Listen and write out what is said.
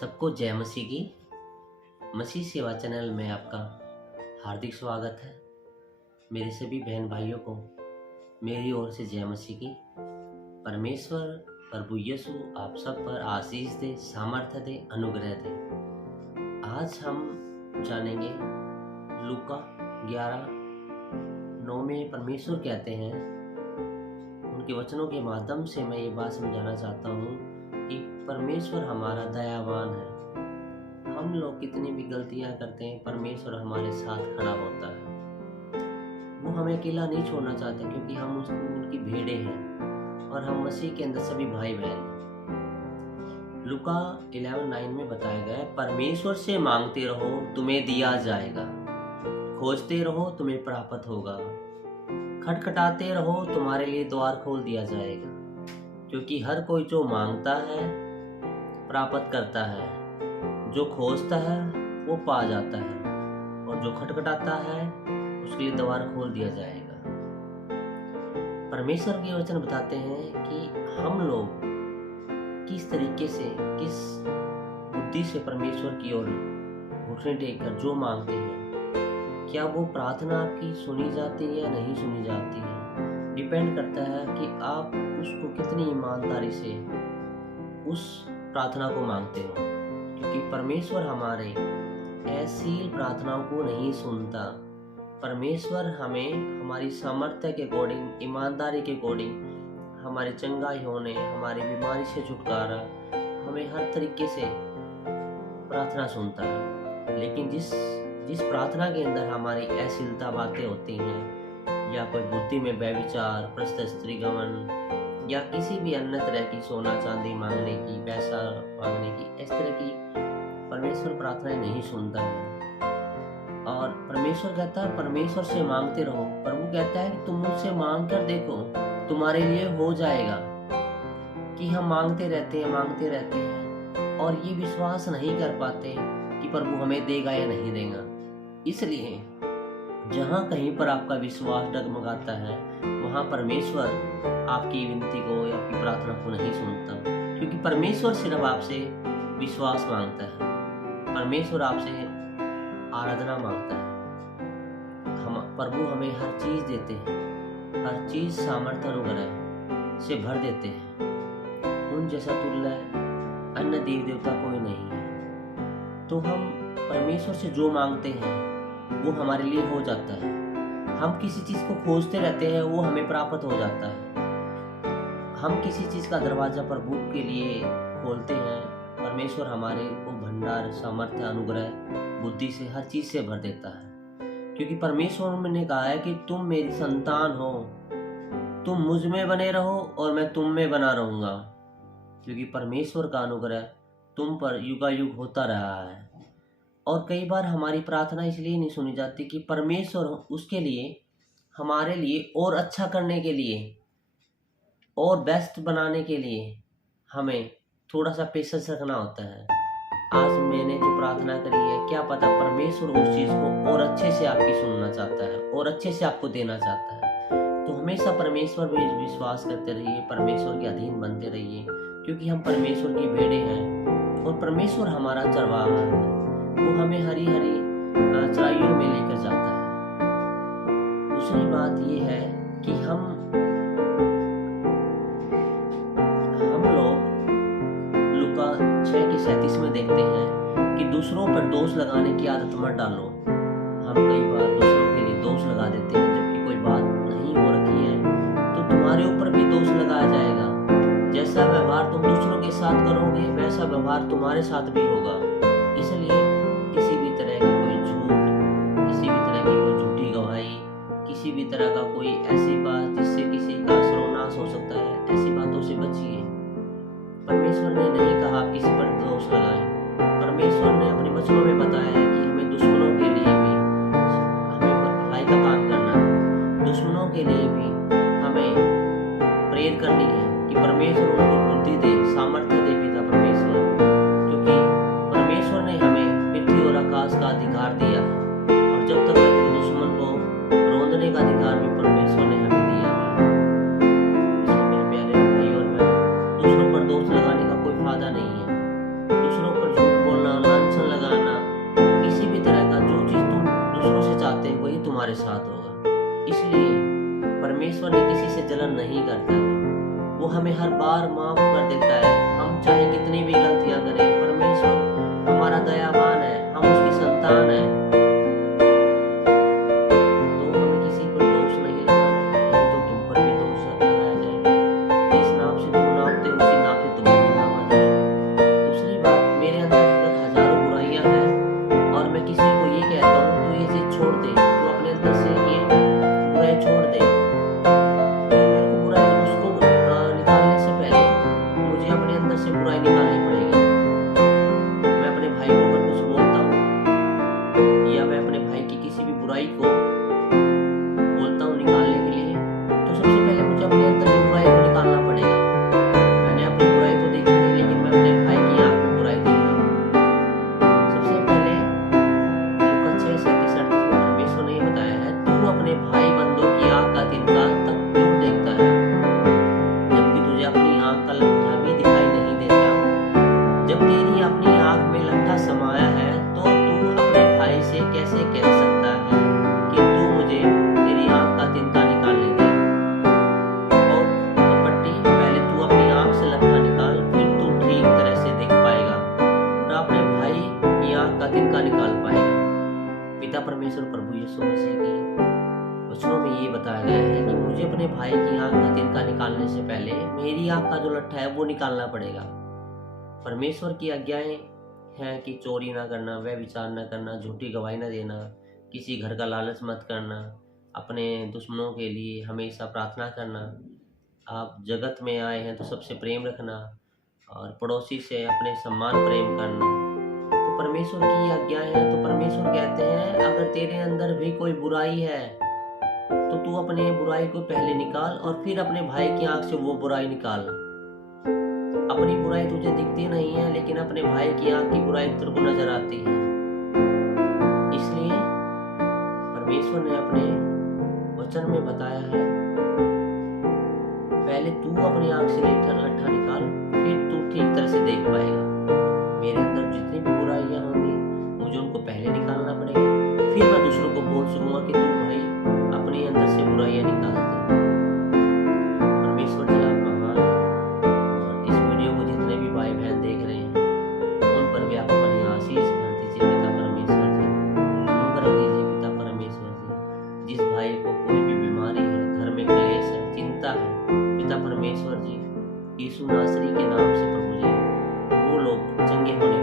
सबको जय मसीह की। मसीह सेवा चैनल में आपका हार्दिक स्वागत है। मेरे सभी बहन भाइयों को मेरी ओर से जय मसीह की। परमेश्वर प्रभु यीशु आप सब पर आशीष दे, सामर्थ्य दे, अनुग्रह दे। आज हम जानेंगे लूका 11:9 में परमेश्वर कहते हैं, उनके वचनों के माध्यम से मैं ये बात समझाना चाहता हूँ कि परमेश्वर हमारा दयावान है। हम लोग कितनी भी गलतियां करते हैं, परमेश्वर हमारे साथ खड़ा होता है। वो हमें अकेला नहीं छोड़ना चाहते, क्योंकि हम उनकी भेड़ें हैं और हम मसीह के अंदर सभी भाई बहन हैं। लूका 11:9 में बताया गया है, परमेश्वर से मांगते रहो तुम्हें दिया जाएगा, खोजते रहो तुम्हें प्राप्त होगा, खटखटाते रहो तुम्हारे लिए द्वार खोल दिया जाएगा। क्योंकि हर कोई जो मांगता है प्राप्त करता है, जो खोजता है वो पा जाता है, और जो खटखटाता है उसके लिए द्वार खोल दिया जाएगा। परमेश्वर के वचन बताते हैं कि हम लोग किस तरीके से, किस बुद्धि से परमेश्वर की ओर घुटने टेककर जो मांगते हैं, क्या वो प्रार्थना आपकी सुनी जाती है या नहीं सुनी जाती है। डिपेंड करता है कि आप उसको कितनी ईमानदारी से उस प्रार्थना को मांगते हो। क्योंकि परमेश्वर हमारे अश्लील प्रार्थनाओं को नहीं सुनता। परमेश्वर हमें हमारी सामर्थ्य के अकॉर्डिंग, ईमानदारी के अकॉर्डिंग, हमारे चंगाई होने, हमारी बीमारी से छुटकारा, हमें हर तरीके से प्रार्थना सुनता है। लेकिन जिस प्रार्थना के अंदर हमारी अश्लीलता बातें होती हैं, या कोई बुद्धि में व्यभिचार, प्रस्त स्त्री गमन, या किसी भी अन्य तरह की सोना चांदी मांगने की, पैसा मांगने की, इस तरह की परमेश्वर प्रार्थनाएं नहीं सुनता है। और परमेश्वर कहता है परमेश्वर से मांगते रहो। प्रभु कहता है कि तुम मुझसे मांग कर देखो, तुम्हारे लिए हो जाएगा। कि हम मांगते रहते हैं और ये विश्वास नहीं कर पाते कि प्रभु हमें देगा या नहीं देगा। इसलिए जहाँ कहीं पर आपका विश्वास डगमगाता है, वहाँ परमेश्वर आपकी विनती को या आपकी प्रार्थना को नहीं सुनता। क्योंकि परमेश्वर सिर्फ आपसे विश्वास मांगता है, परमेश्वर आपसे आराधना मांगता है। प्रभु हमें हर चीज देते हैं, हर चीज सामर्थ्य अनुग्रह से भर देते हैं। उन जैसा तुल्य अन्य देव देवता कोई नहीं है। तो हम परमेश्वर से जो मांगते हैं वो हमारे लिए हो जाता है। हम किसी चीज को खोजते रहते हैं, वो हमें प्राप्त हो जाता है। हम किसी चीज का दरवाजा प्रभु के लिए खोलते हैं, परमेश्वर हमारे को भंडार, सामर्थ्य, अनुग्रह, बुद्धि से, हर चीज से भर देता है। क्योंकि परमेश्वर ने कहा है कि तुम मेरी संतान हो, तुम मुझ में बने रहो और मैं तुम में बना रहूंगा। क्योंकि परमेश्वर का अनुग्रह तुम पर युगायुग होता रहा है। और कई बार हमारी प्रार्थना इसलिए नहीं सुनी जाती कि परमेश्वर उसके लिए, हमारे लिए और अच्छा करने के लिए और बेस्ट बनाने के लिए हमें थोड़ा सा पेशेंस रखना होता है। आज मैंने जो प्रार्थना करी है, क्या पता परमेश्वर उस चीज़ को और अच्छे से आपकी सुनना चाहता है और अच्छे से आपको देना चाहता है। तो हमेशा परमेश्वर में विश्वास करते रहिए, परमेश्वर के अधीन बनते रहिए। क्योंकि हम परमेश्वर की भेड़ें हैं और परमेश्वर हमारा चरवाहा है। वो हमें हरी हरी चराइयों में लेकर जाता है। दूसरी बात ये है कि हम लोग लूका 6:37 में देखते हैं कि दूसरों पर दोष लगाने की आदत मत डालो। हम कई बार दूसरों के लिए दोष लगा देते हैं, जबकि कोई बात नहीं हो रखी है तो तुम्हारे ऊपर भी दोष लगाया जाएगा। जैसा व्यवहार तुम दूसरों के साथ करोगे, वैसा व्यवहार तुम्हारे साथ भी होगा। इसलिए किसी भी तरह की कोई झूठ, किसी भी तरह की कोई झूठी गवाही, किसी भी तरह का कोई ऐसी बात जिससे किसी का सर्वनाश हो सकता है, ऐसी बातों से बचिए। परमेश्वर ने नहीं कहा आप किसी पर दोष लगाएं। परमेश्वर ने अपने वचनों में बताया है कि हमें दुश्मनों के लिए भी हमें भलाई का काम करना है, दुश्मनों के लिए भी हमें प्रेयर करनी है कि परमेश्वर उनको बुद्धि दे, सामर्थ्य दे पिता परमेश्वर। क्योंकि परमेश्वर ने हमें पृथ्वी और आकाश का अधिकार दिया है, और जब तक दुश्मन को रोंदने का अधिकार भी परमेश्वर ने हमें दिया है। इसलिए मेरे प्यारे भाई और बहन, दूसरों पर दोष लगाने का कोई फायदा नहीं है। दूसरों पर झूठ परमेश्वर ने किसी से जलन नहीं करता है, वो हमें हर बार माफ कर देता है। हम चाहे कितनी भी गलतियां करें, परमेश्वर हमारा दयावान है, हम उसकी संतान है। तो हमें किसी पर दोष नहीं लगाना है, नहीं तो तुम पर भी दोष लगाया जाएगा। जिस नाप से तुम नापते उसी नाप से तुम्हें भी नापा जाएगा। दूसरी बात, मेरे अंदर अगर हजारों बुराइयां हैं और मैं किसी को ये कहता हूँ तू ये चीज छोड़ दे, तू अपने अंदर से ये बुराई छोड़ दे, से बुराई निकालनी पड़ेगी। मैं अपने भाई को अगर कुछ बोलता हूँ या मैं अपने भाई की किसी भी बुराई को बोलता हूँ निकालने के लिए, तो सबसे पहले मुझे अपने अंदर की बुराई को निकालना पड़ेगा। मैंने अपनी बुराई तो देखी नहीं, लेकिन मैं अपने भाई की आंख में बुराई देख रहा हूँ। सबसे पहले लूका 6:37 में परमेश्वर ने बताया है, तू अपने भाई बंदों की आंख का तिनका तक क्यों देखता है, जबकि तुझे अपनी आंख का लट्ठा भी दिखाई नहीं देता। जब तेरी अपनी आंख में लट्ठा समाया है तो तू अपने भाई से कैसे कह सकता है कि तू मुझे तेरी आंख का तिनका निकालने दे। और कपटी, पहले तू अपनी आंख से लट्ठा निकाल, फिर तू ठीक तरह से देख पाएगा और अपने भाई की आंख का तिनका निकाल पाएगा। पिता परमेश्वर प्रभु यीशु मसीह की वचनों में ये बताया गया है कि मुझे अपने भाई की आंख का तिनका निकालने से पहले मेरी आंख का जो लट्ठा है वो निकालना पड़ेगा। परमेश्वर की आज्ञाएं हैं कि चोरी ना करना, व्यभिचार ना करना, झूठी गवाही ना देना, किसी घर का लालच मत करना, अपने दुश्मनों के लिए हमेशा प्रार्थना करना, आप जगत में आए हैं तो सबसे प्रेम रखना और पड़ोसी से अपने सम्मान प्रेम करना। तो परमेश्वर की आज्ञाएं हैं। तो परमेश्वर कहते हैं अगर तेरे अंदर भी कोई बुराई है तो तू अपने बुराई को पहले निकाल और फिर अपने भाई की आंख से वो बुराई निकाल। अपनी बुराई तुझे दिखती नहीं है, लेकिन अपने भाई की आंख की बुराई तेरे को नजर आती है। इसलिए परमेश्वर ने अपने वचन में बताया है, पहले तू अपनी आंख से लट्ठा निकाल, फिर तू ठीक तरह से देख पाएगा। मेरे अंदर जितनी भी बुराइयां होंगी मुझे उनको पहले निकालना पड़ेगा, फिर मैं दूसरों को बोल सकूंगा कि तू भाई अपने अंदर से बुराइयां निकाल दे। परमेश्वर जी आप महान हैं और इस वीडियो को जितने भी भाई बहन देख रहे हैं उन पर भी आप अपनी आशीष भर दीजिए पिता परमेश्वर जी, अनुग्रह दीजिए पिता परमेश्वर जी। जिस भाई को कोई भी बीमारी है, घर में क्लेश है, चिंता है, पिता परमेश्वर जी यीशु नासरी के नाम से प्रभु जी वो लोग चंगे होने